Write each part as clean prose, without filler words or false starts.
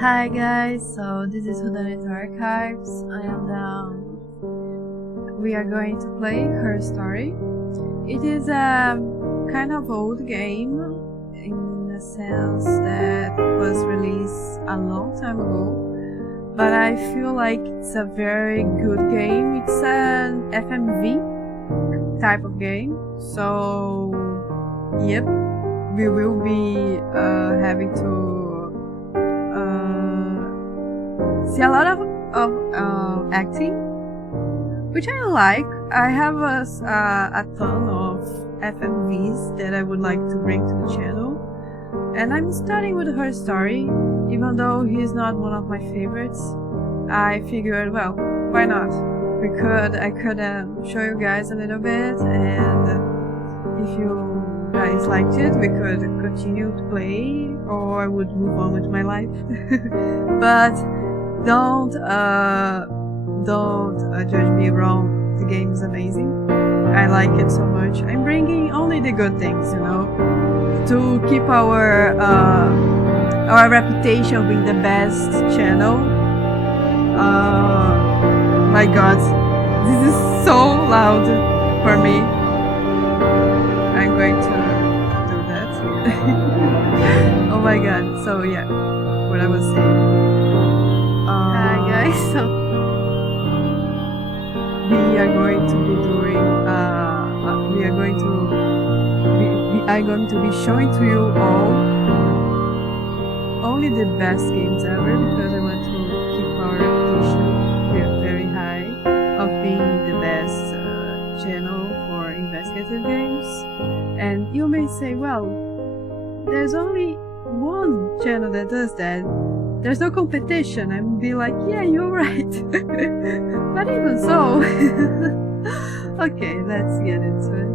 Hi guys, so this is Houdanet Archives and we are going to play Her Story. It is a kind of old game in the sense that it was released a long time ago, but I feel like it's a very good game. It's an FMv type of game, so yep, we will be having to see a lot of acting, which I like. I have a ton of FMvs that I would like to bring to the channel, and I'm starting with Her Story. Even though he's not one of my favorites, I figured, well, why not? I could show you guys a little bit, and if you guys liked it, we could continue to play, or I would move on with my life. But don't judge me wrong. The game is amazing. I like it so much. I'm bringing only the good things, you know, to keep our reputation of being the best channel. My God, this is so loud for me. I'm going to do that. Oh my God. So yeah, what I was saying. Hi guys. So we are going to be doing. I'm going to be showing to you all only the best games ever, because I want to keep our reputation very high of being the best channel for investigative games. And you may say, well, there's only one channel that does that. There's no competition. And be like, yeah, you're right. But even so, okay, let's get into it.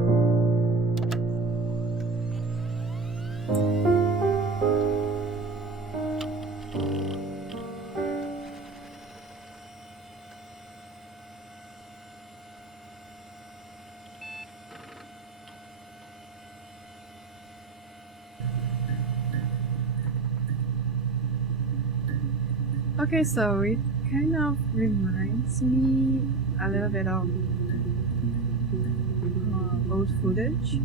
Okay, so it kind of reminds me a little bit of old footage,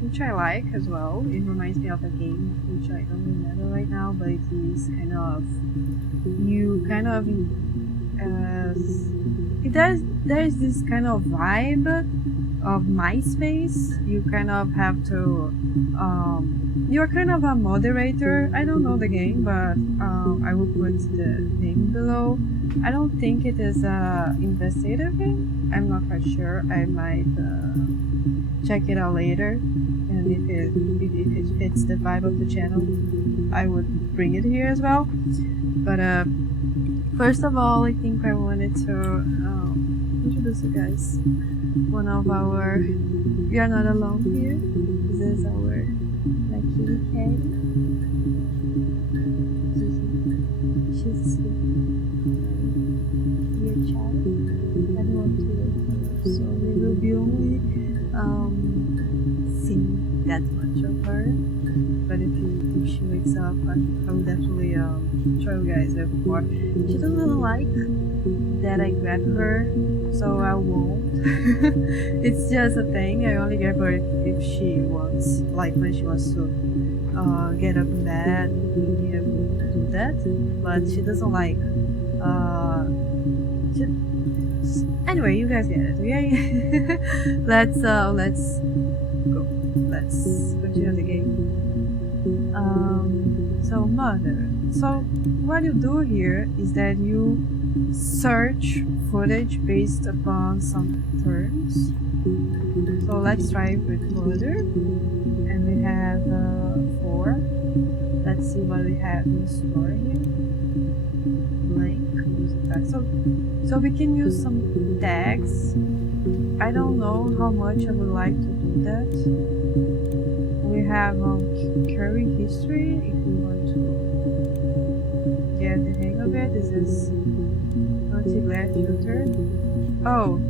which I like as well. It reminds me of a game which I don't remember right now, but it is there's this kind of vibe of MySpace. You kind of have to you're kind of a moderator. I don't know the game, but I will put the name below. I don't think it is a investigative game. I'm not quite sure. I might check it out later, and if it fits the vibe of the channel, I would bring it here as well. But first of all, I think I wanted to introduce you guys one of our. We are not alone here. This is our kitty cat. She's dear child. I don't want to wake her, so we will be only seeing that much of her. But if she wakes up, I will definitely show you guys her before. She doesn't like that I grab her, so I won't. It's just a thing. I only grab her if she wants, like when she wants to get up in bed, we do that. But she doesn't like. Anyway, you guys get it, okay? Let's go. Let's continue the game. So murder. So what you do here is that you search footage based upon some terms. So let's try with murder, and we have 4. Let's see what we have in store here. Blank. So we can use some tags. I don't know how much I would like to do that. We have curry history if you want to get the hang of it. This is anti-glare filter. Oh,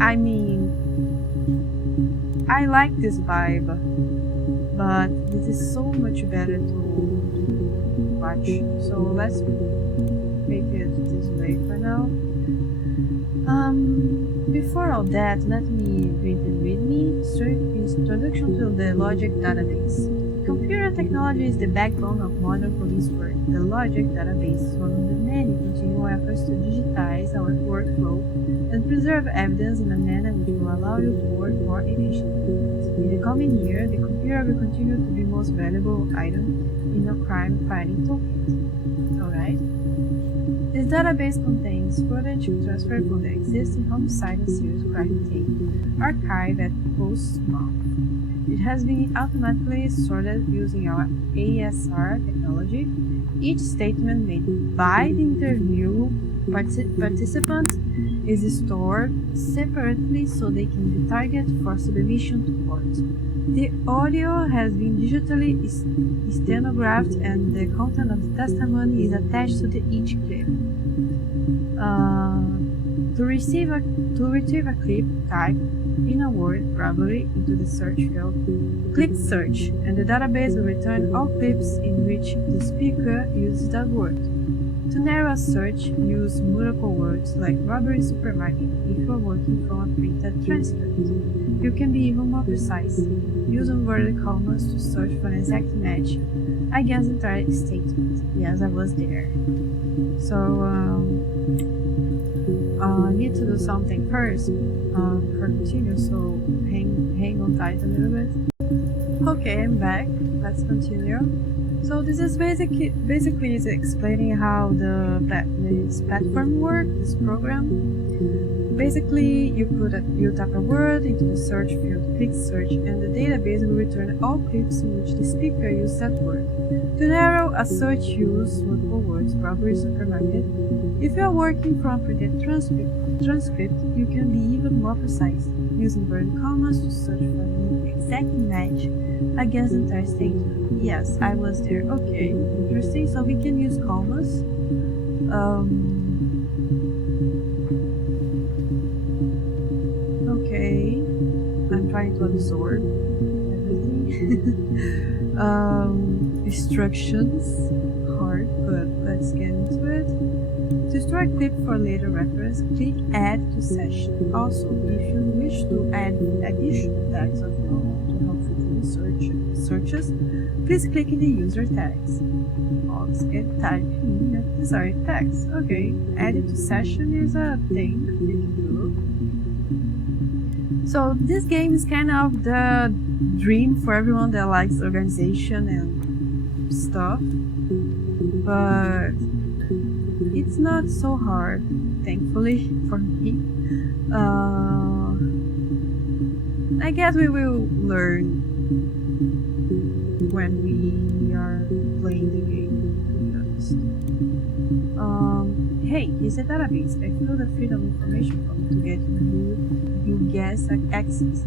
I mean, I like this vibe, but this is so much better to much. So let's make it this way for now. Before all that, let me read me introduction to the logic database. Computer technology is the backbone of modern police work. The logic database is one of the many continual efforts to digitize our workflow and preserve evidence in a manner which will allow you to work more efficiently. In the coming year, the computer will continue to be the most valuable item in your crime-fighting toolkit. Alright? This database contains footage transferred from the existing homicide and serious crime tape archive at post-month. It has been automatically sorted using our ASR technology. Each statement made by the interview participant is stored separately so they can be targeted for submission to court. The audio has been digitally stenographed and the content of the testimony is attached to each clip. To retrieve a clip, type in a word probably into the search field. Click search and the database will return all clips in which the speaker uses that word. To narrow a search, use multiple words like robbery supermarket if you are working from a printed transcript. You can be even more precise. Use inverted commas to search for an exact match against the entire statement. Yes, I was there. So, I need to do something first for continue, so hang on tight a little bit. Okay, I'm back. Let's continue. So this is basically is explaining how this platform works, this program. Basically, you type a word into the search field, click search, and the database will return all clips in which the speaker used that word. To narrow a search, use multiple words, robbery supermarket. If you are working from a printed transcript, you can be even more precise, using inverted commas to search for the exact match against the entire statement. Yes, I was there. Okay, interesting. So we can use commas. Okay, I'm trying to absorb everything. Instructions, hard, but let's get into it. To store a clip for later reference, click Add to Session. Also, if you wish to add additional tags of your own to help with searches, please click in the user tags. And type in, tags. Okay, Add it to Session is a thing you can do. So this game is kind of the dream for everyone that likes organization and stuff, but it's not so hard, thankfully, for me. I guess we will learn when we are playing the game, to be honest. Hey, it's a database. I feel the freedom of information from to get you guess access.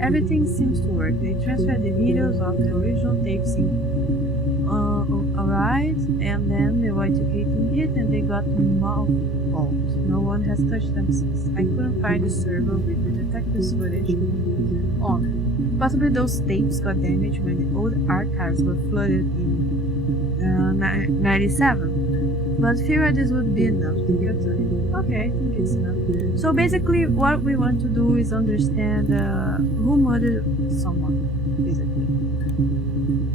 Everything seems to work. They transfer the videos of the original tapes in. Alright, and then the Y2K hit and they got mothballed. No one has touched them since. I couldn't find the server with the detective's footage on. Possibly those tapes got damaged when the old archives were flooded in 97. But figured this would be enough. Take your time. Okay, I think it's enough. So basically what we want to do is understand who murdered someone, basically.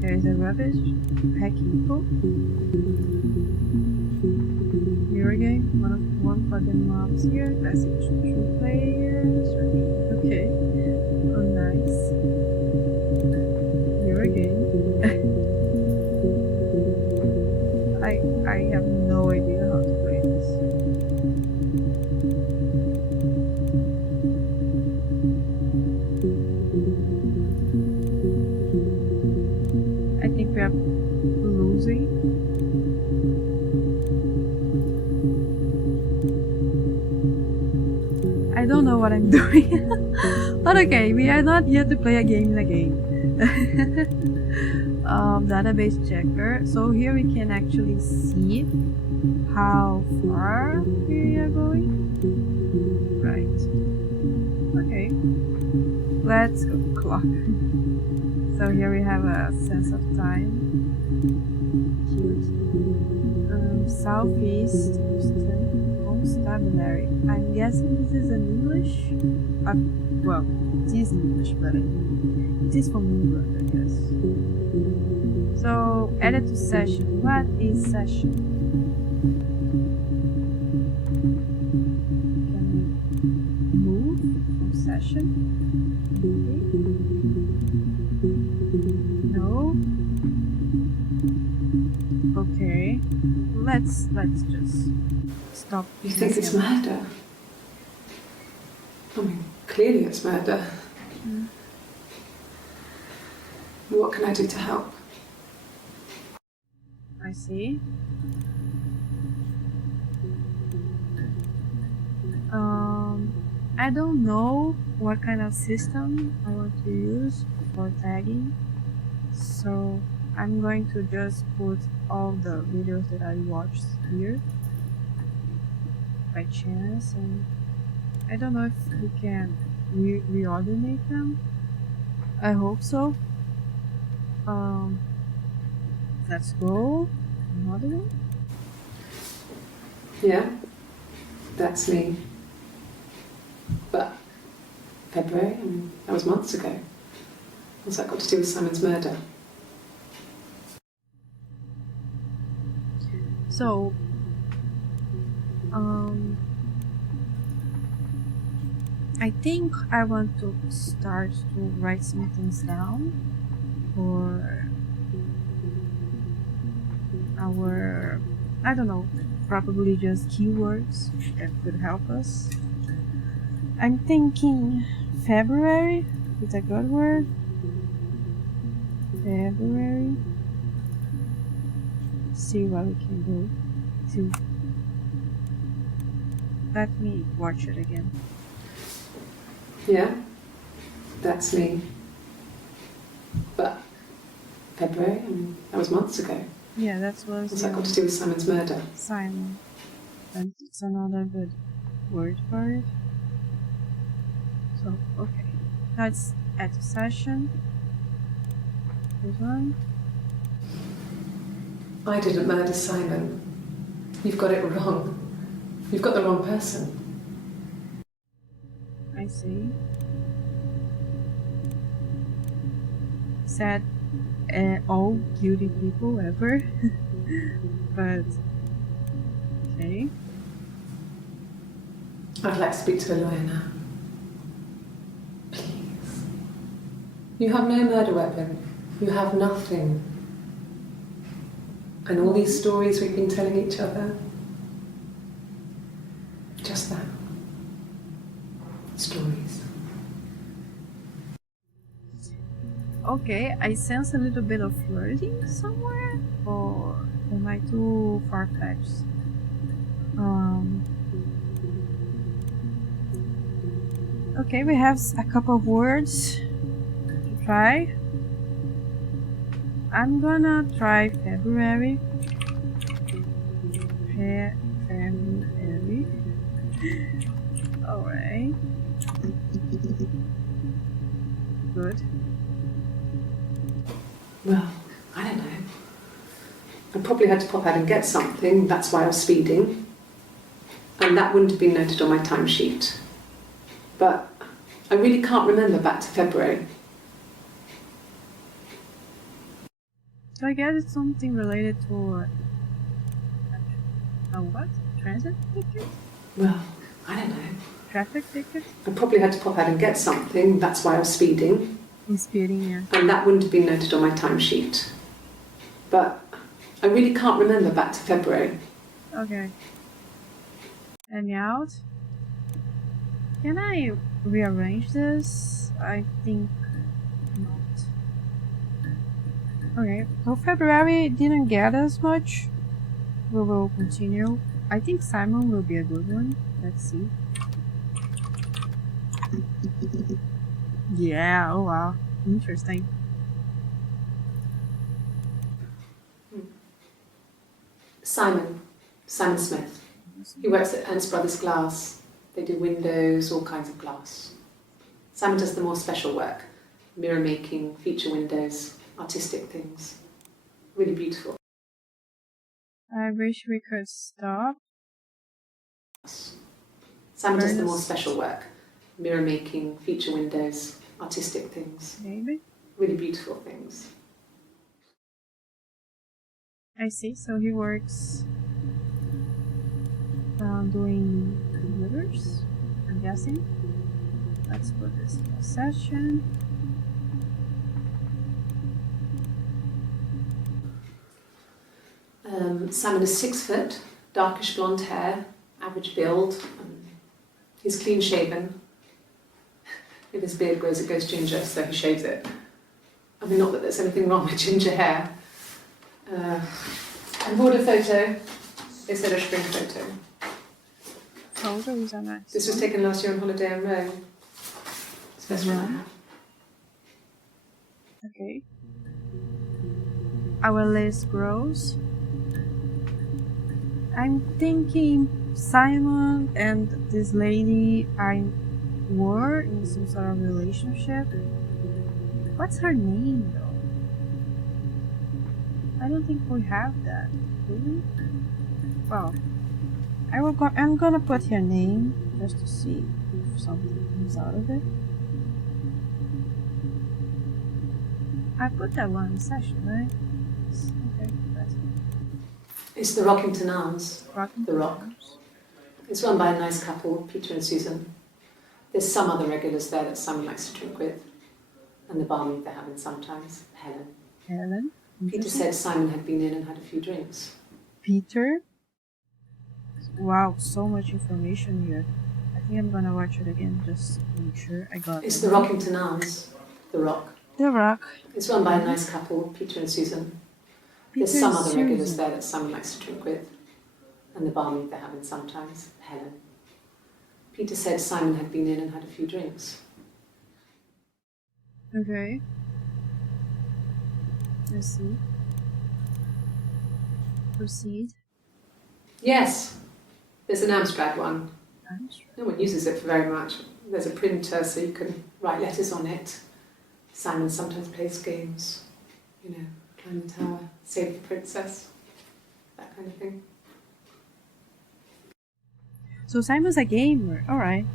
There is a rubbish hacking info. Here again, one for the mobs here. Message to players. Okay. Oh, nice. Here again. I have no idea how to play this. I think we are losing. I don't know what I'm doing. But okay, we are not here to play a game in a game. Database checker. So here we can actually see how far we are going. Right. Okay. Let's go clock. So here we have a sense of time. cute. Southeast Constabulary. I'm guessing this is an English. Well, it is English, but it is from England, I guess. So, added to session. What is session? Can we move from session? Okay. No. Okay. Let's just stop. You think it's murder? I mean, clearly it's murder. Mm. What can I do to help? I see. I don't know what kind of system I want to use for tagging, so I'm going to just put all the videos that I watched here by chance, and I don't know if we can reordinate them. I hope so. Let's go. Another one? Yeah, that's me. But February, I mean, that was months ago. What's that got to do with Simon's murder? So, I think I want to start to write some things down for our, I don't know, probably just keywords that could help us. I'm thinking February is a good word. February. See what we can do to. Let me watch it again. Yeah, that's me. But February, I mean, that was months ago. Yeah, that's what. What's that got to do with Simon's murder? Simon. And it's another good word for it. So, okay. Let's add a session. This one. I didn't murder Simon. You've got it wrong. You've got the wrong person. I see. Said all guilty people ever. But okay. I'd like to speak to a lawyer now. Please. You have no murder weapon. You have nothing. And all these stories we've been telling each other. Just that. Stories. Okay, I sense a little bit of flirting somewhere, or am I too far-fetched? Okay, we have a couple of words to try. I'm gonna try February. February. Alright. Good. Well, I don't know. I probably had to pop out and get something, that's why I was speeding. And that wouldn't have been noted on my timesheet. But I really can't remember back to February. So I guess it's something related to a what? Transit ticket? Well, I don't know. Traffic ticket? I probably had to pop out and get something, that's why I was speeding. In speeding, yeah. And that wouldn't have been noted on my timesheet. But I really can't remember back to February. Okay. Any out? Can I rearrange this? I think not. Okay, so February didn't get as much. We will continue. I think Simon will be a good one. Let's see. Yeah, oh wow. Interesting. Simon Smith. He works at Ernst Brothers Glass. They do windows, all kinds of glass. Simon does the more special work. Mirror making, feature windows, artistic things. Really beautiful. I wish we could stop. Simon does the more Ernest. special work. Mirror making, feature windows, artistic things. Maybe. Really beautiful things. I see. So he works doing computers, I'm guessing. Let's put this in a session. Simon is 6 foot, darkish blonde hair, average build. He's clean shaven. If his beard grows, it goes ginger, so he shaves it. I mean, not that there's anything wrong with ginger hair. And border photo. They said a spring photo. Photos are nice. This was taken last year on holiday in Rome. It's best one I have. Okay. Our list grows. I'm thinking Simon and this lady were in some sort of relationship. What's her name though? I don't think we have that, do we? Well, I'm gonna put her name just to see if something comes out of it. I put that one in session, right? Okay, that's It's the Rockington Arms. Rocking The Rock. It's run by a nice couple, Peter and Susan. There's some other regulars there that Simon likes to drink with. And the barmaid they're having sometimes, Helen. Helen. Peter said Simon had been in and had a few drinks. Peter. Wow, so much information here. I think I'm gonna watch it again just to make sure I got It's it. the Rockington Arms. The Rock. The Rock. It's run by a nice couple, Peter and Susan. Peter There's some and other regulars Susan. there that Simon likes to drink with. And the barmaid they're having sometimes, Helen. Peter said Simon had been in and had a few drinks. Okay. Let's see. Proceed. Yes, there's an Amstrad one. No one uses it for very much. There's a printer so you can write letters on it. Simon sometimes plays games. You know, climb the tower, save the princess. That kind of thing. So Simon's a gamer. Alright.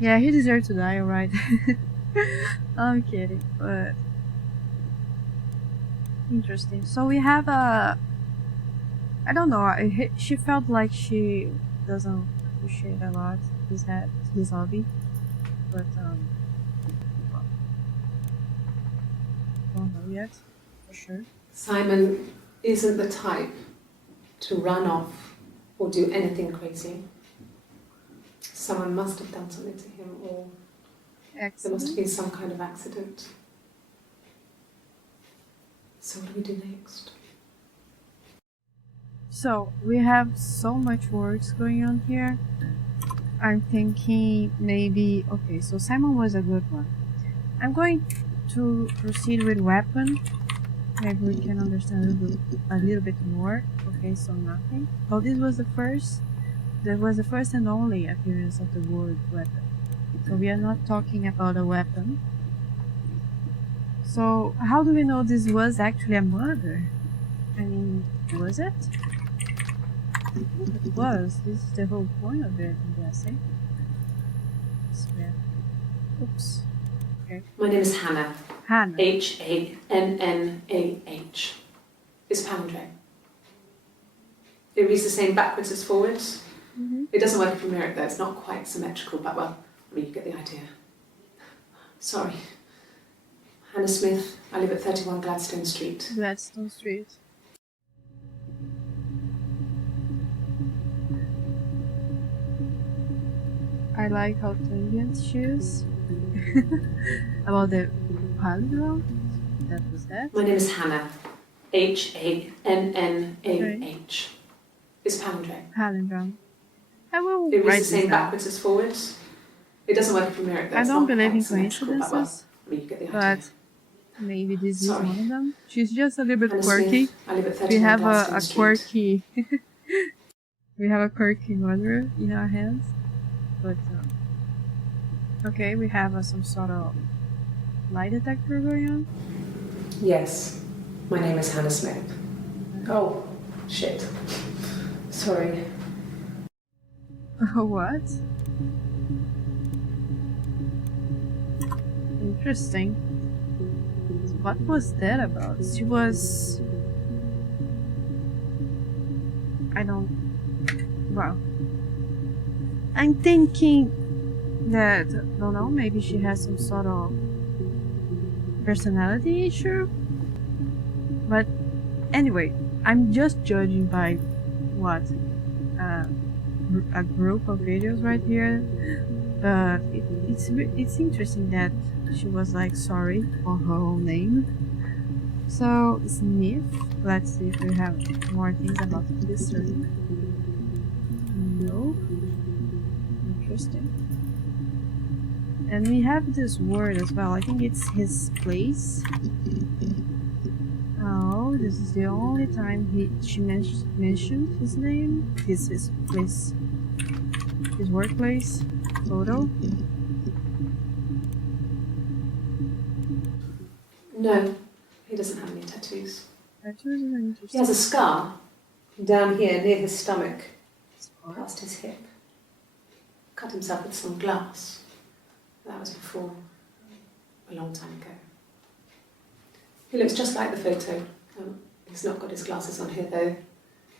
Yeah, he deserved to die, alright. I'm kidding, but interesting. So we have a I don't know, she felt like she doesn't appreciate a lot his hobby. But don't know yet, for sure. Simon isn't the type to run off or do anything crazy. Someone must have done something to him, or there must have Excellent. been some kind of accident. So what do we do next? So we have so much works going on here. I'm thinking maybe okay, so Simon was a good one. I'm going to proceed with weapon. Maybe we can understand a little bit more. Okay, so nothing. Oh, this was the first. That was the first and only appearance of the word weapon. So we are not talking about a weapon. So how do we know this was actually a murder? I mean, was it? It was. This is the whole point of it, I'm guessing. Oops. Okay. My name is Hannah. Hannah. Hannah. It's palindrome. It reads the same backwards as forwards. Mm-hmm. It doesn't work if you mirror it though, it's not quite symmetrical, but well, I mean, you get the idea. Sorry. Hannah Smith, I live at 31 Gladstone Street. Gladstone Street. I like how tangent she is. About the palindrome. That was that. My name is Hannah. Hannah. It's palindrome. Palindrome. I will It write reads the this same down. backwards as forwards. It doesn't work if you mirror it though, I it's don't not believe quite in symmetrical, but well, coincidences, I mean, you get the idea. but maybe this is Sorry. one of them. She's just a little bit Hannah quirky. Smith, I live at 31 We have Gladstone a Street. quirky. We have a quirky murder in our hands, but okay, we have some sort of lie detector going on. Yes, my name is Hannah Smith. Oh, shit. Sorry. What? Interesting. What was that about? She was... I don't... Well... I'm thinking that, I don't know, maybe she has some sort of personality issue? But anyway, I'm just judging by what? A group of videos right here. But it's interesting that she was like sorry for her own name. So Smith, let's see if we have more things about this story. No. Interesting. And we have this word as well. I think it's his place. Oh, this is the only time she mentioned his name. His place, his workplace photo. No, he doesn't have any tattoos. Tattoos are interesting. He has a scar down here near his stomach, past his hip. Cut himself with some glass. That was before, a long time ago. He looks just like the photo. He's not got his glasses on here though.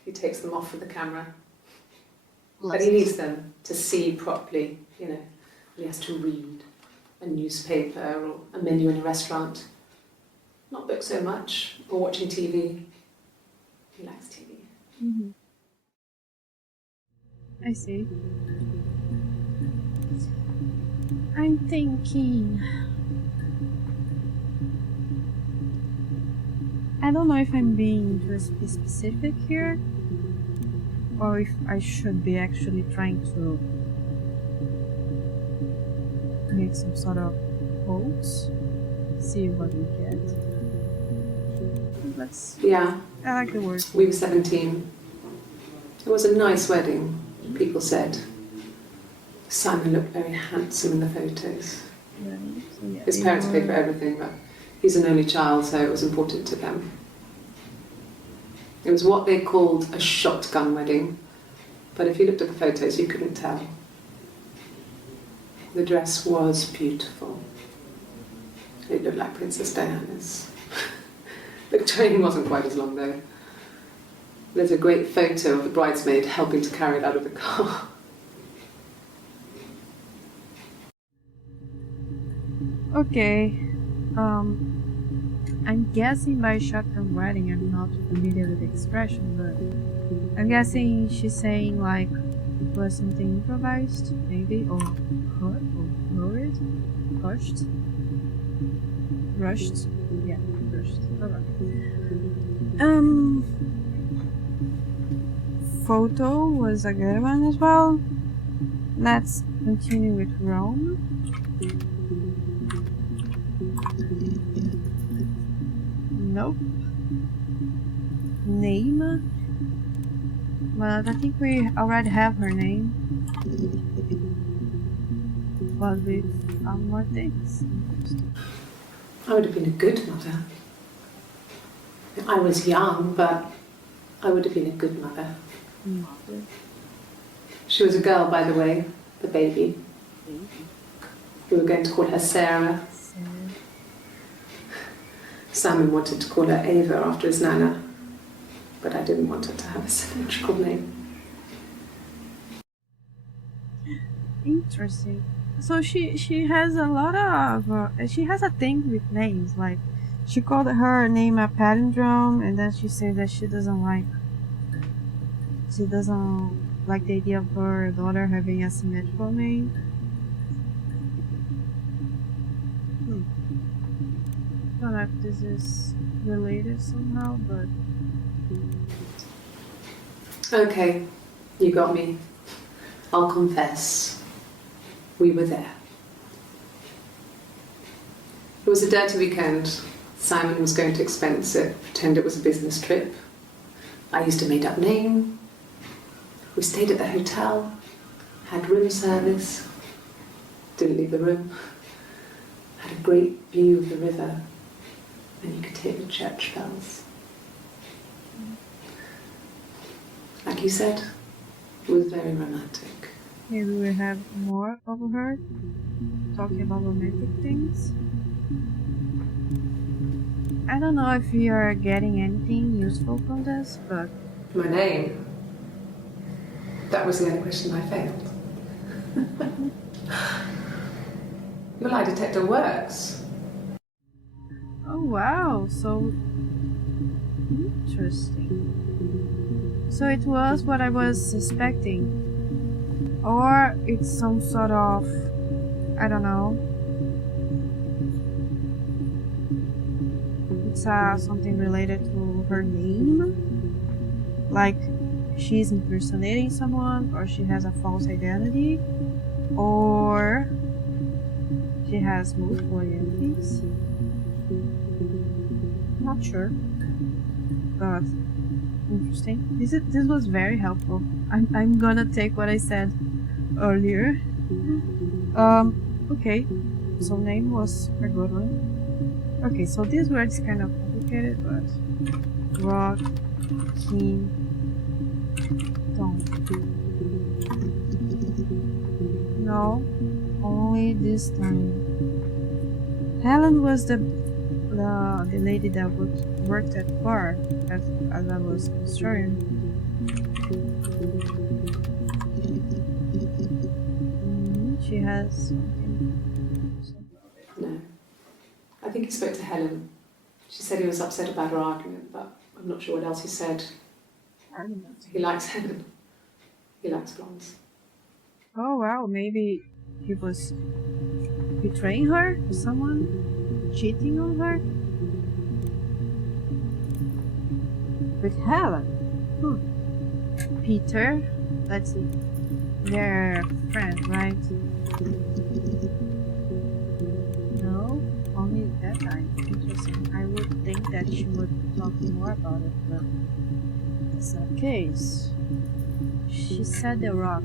He takes them off for the camera. But he needs them to see properly, you know. He has to read a newspaper or a menu in a restaurant. Not books so much, or watching TV. He likes TV. Mm-hmm. I see. I'm thinking... I don't know if I'm being too specific here, or if I should be actually trying to make some sort of hoax, see what we get. Yeah. I like the word. We were 17. It was a nice wedding, people said. Simon looked very handsome in the photos. Yeah, so yeah, His parents paid for everything, but he's an only child, so it was important to them. It was what they called a shotgun wedding, but if you looked at the photos, you couldn't tell. The dress was beautiful. It looked like Princess Diana's. The train wasn't quite as long though. There's a great photo of the bridesmaid helping to carry it out of the car. Okay. I'm guessing by shotgun wedding, I'm not familiar with the expression, but I'm guessing she's saying like it was something improvised, maybe, or hurried, pushed, rushed. Yeah, rushed. Alright. Photo was a good one as well. Let's continue with Rome. Nope. Name? Well, I think we already have her name. But we found more things. I would have been a good mother. I was young, but I would have been a good mother. Mother. She was a girl, by the way, the baby. We were going to call her Sarah. Simon wanted to call her Ava after his nana, but I didn't want her to have a symmetrical name. Interesting. So she has a lot of she has a thing with names. Like she called her name a palindrome, and then she said that she doesn't like the idea of her daughter having a symmetrical name. I don't know if this is related somehow, but... Okay, you got me. I'll confess. We were there. It was a dirty weekend. Simon was going to expense it, pretend it was a business trip. I used a made-up name. We stayed at the hotel, had room service, didn't leave the room, had a great view of the river. and you could hear the church bells. Like you said, it was very romantic. Maybe we have more of her talking about romantic things. I don't know if you are getting anything useful from this, but... My name? That was the only question I failed. Your lie detector works. Oh wow, so interesting. So it was what I was suspecting. Or it's some sort of, I don't know. It's something related to her name. Like she's impersonating someone, or she has a false identity, or she has multiple identities. Not sure, but interesting. This was very helpful. I'm gonna take what I said earlier. Okay, so name was a good one. Okay, so this word's kind of complicated, but rock, king, don't. No, only this time. Helen was the lady that worked at bar as I was concerned. She has something. No. I think he spoke to Helen. She said he was upset about her argument, but I'm not sure what else he said. Argument. He likes Helen. He likes blondes. Oh wow, maybe he was betraying her to someone? Cheating on her? With Helen? Peter? Let's see. Their friend, right? No? Only that time. Interesting. I would think that she would talk more about it, but it's not the case. She said the rock.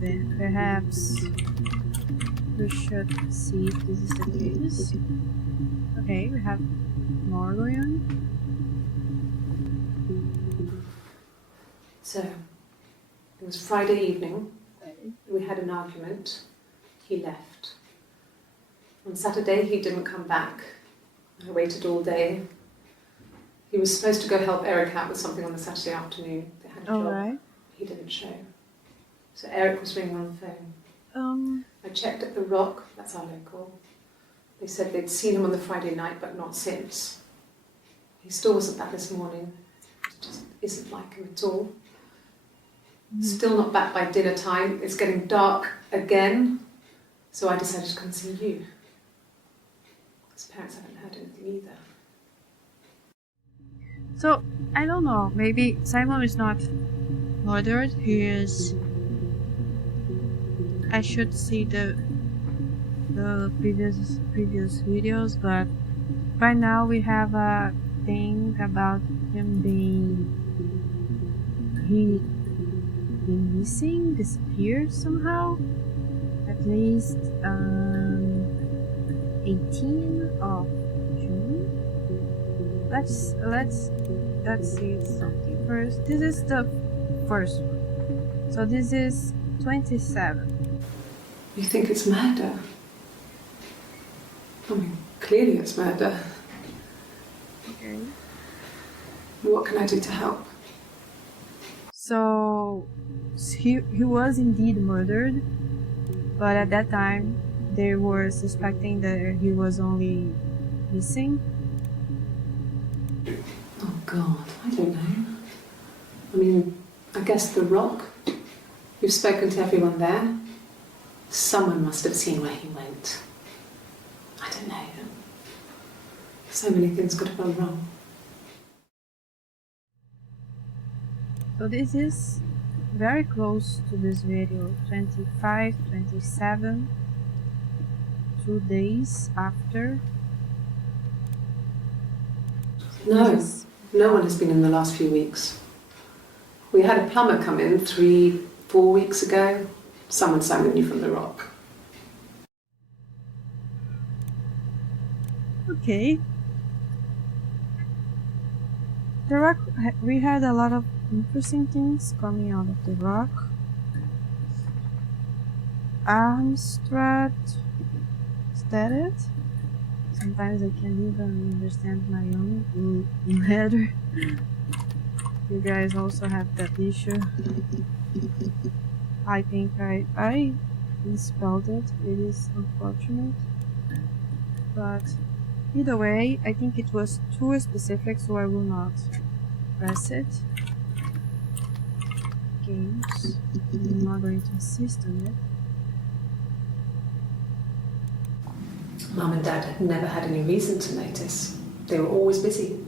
Then perhaps we should see if this is the case. Okay, we have Morgan. So, it was Friday evening. We had an argument. He left. On Saturday, he didn't come back. I waited all day. He was supposed to go help Eric out with something on the Saturday afternoon. They had a job. Right. He didn't show. So Eric was ringing on the phone. I checked at the Rock, that's our local. They said they'd seen him on the Friday night, but not since. He still wasn't back this morning. It just isn't like him at all. Still not back by dinner time. It's getting dark again. So I decided to come and see you. His parents haven't heard anything either. So, I don't know. Maybe Simon is not murdered. He is... I should see the previous videos, but right now we have a thing about him being missing, disappeared somehow. At least 18 of June. Let's see something first. This is the first one. So this is 27. You think it's murder? I mean, clearly it's murder. Okay. What can I do to help? So he was indeed murdered, but at that time they were suspecting that he was only missing. Oh God, I don't know. I mean, I guess the Rock. You've spoken to everyone there. Someone must have seen where he went. I don't know. So many things could have gone wrong. So this is very close to this video, 25, 27, 2 days after. No one has been in the last few weeks. We had a plumber come in 3-4 weeks ago. Someone summoned you from the Rock. Okay. The rock, we had a lot of interesting things coming out of the rock. Armstrad, is that it? Sometimes I can't even understand my own letter. You guys also have that issue. I think I misspelled it. It is unfortunate. But either way, I think it was too specific, so I will not press it. Games. I'm not going to insist on it. Mum and Dad had never had any reason to notice. They were always busy.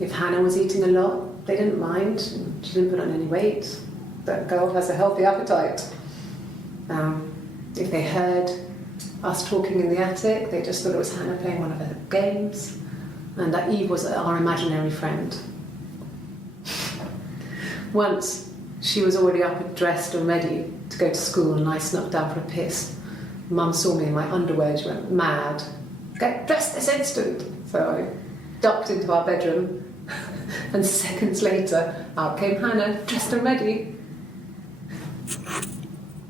If Hannah was eating a lot, they didn't mind. She didn't put on any weight. That girl has a healthy appetite. If they heard us talking in the attic, they just thought it was Hannah playing one of her games, and that Eve was our imaginary friend. Once, she was already up and dressed and ready to go to school, and I snuck down for a piss. Mum saw me in my underwear and she went mad. Get dressed this instant! So I ducked into our bedroom, and seconds later, out came Hannah, dressed and ready.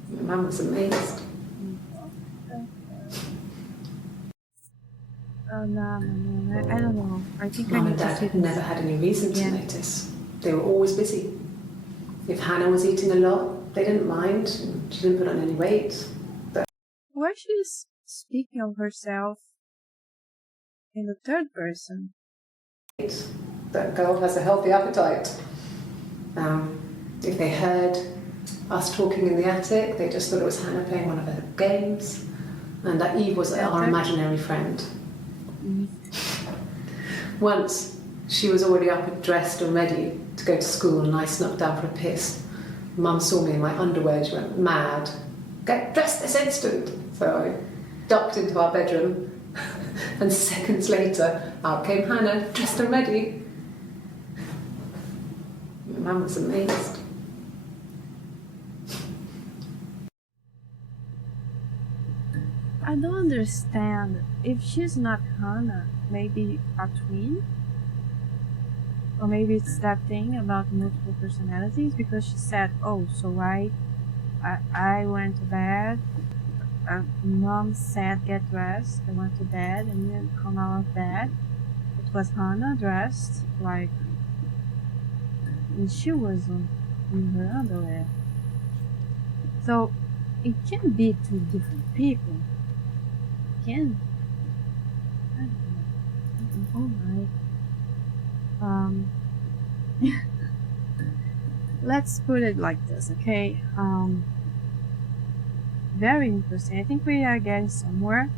Mum was amazed. No, I don't know. I think Mum I and need to Dad see had never this. had any reason to Yeah. notice. They were always busy. If Hannah was eating a lot, they didn't mind. She didn't put on any weight. Why she's speaking of herself in the third person? That girl has a healthy appetite. If they heard us talking in the attic, they just thought it was Hannah playing one of her games, and that Eve was our imaginary friend. Once, she was already up and dressed and ready to go to school, and I snuck down for a piss. Mum saw me in my underwear and she went mad. Get dressed this instant! So I ducked into our bedroom, and seconds later, out came Hannah, dressed and ready. Mum was amazed. I don't understand. If she's not Hannah, maybe a twin? Or maybe it's that thing about multiple personalities, because she said, oh, so I went to bed, Mom said get dressed, I went to bed, and then come out of bed. It was Hannah dressed, like, and she was in her underwear. So, it can be two different people. It can. I don't know. Alright. Let's put it like this, okay? Very interesting. I think we are getting somewhere,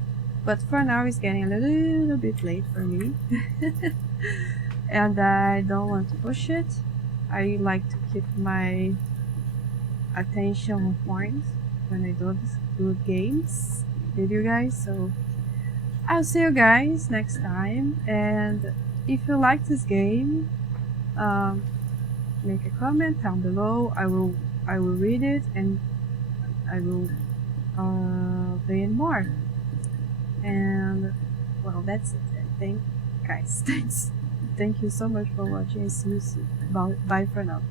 but for now it's getting a little bit late for me. And I don't want to push it. I like to keep my attention on point when I do games with you guys. So I'll see you guys next time, and if you like this game, make a comment down below. I will read it, and I will play it more. And well, that's it. Thanks. Thank you so much for watching. See you soon. Bye for now.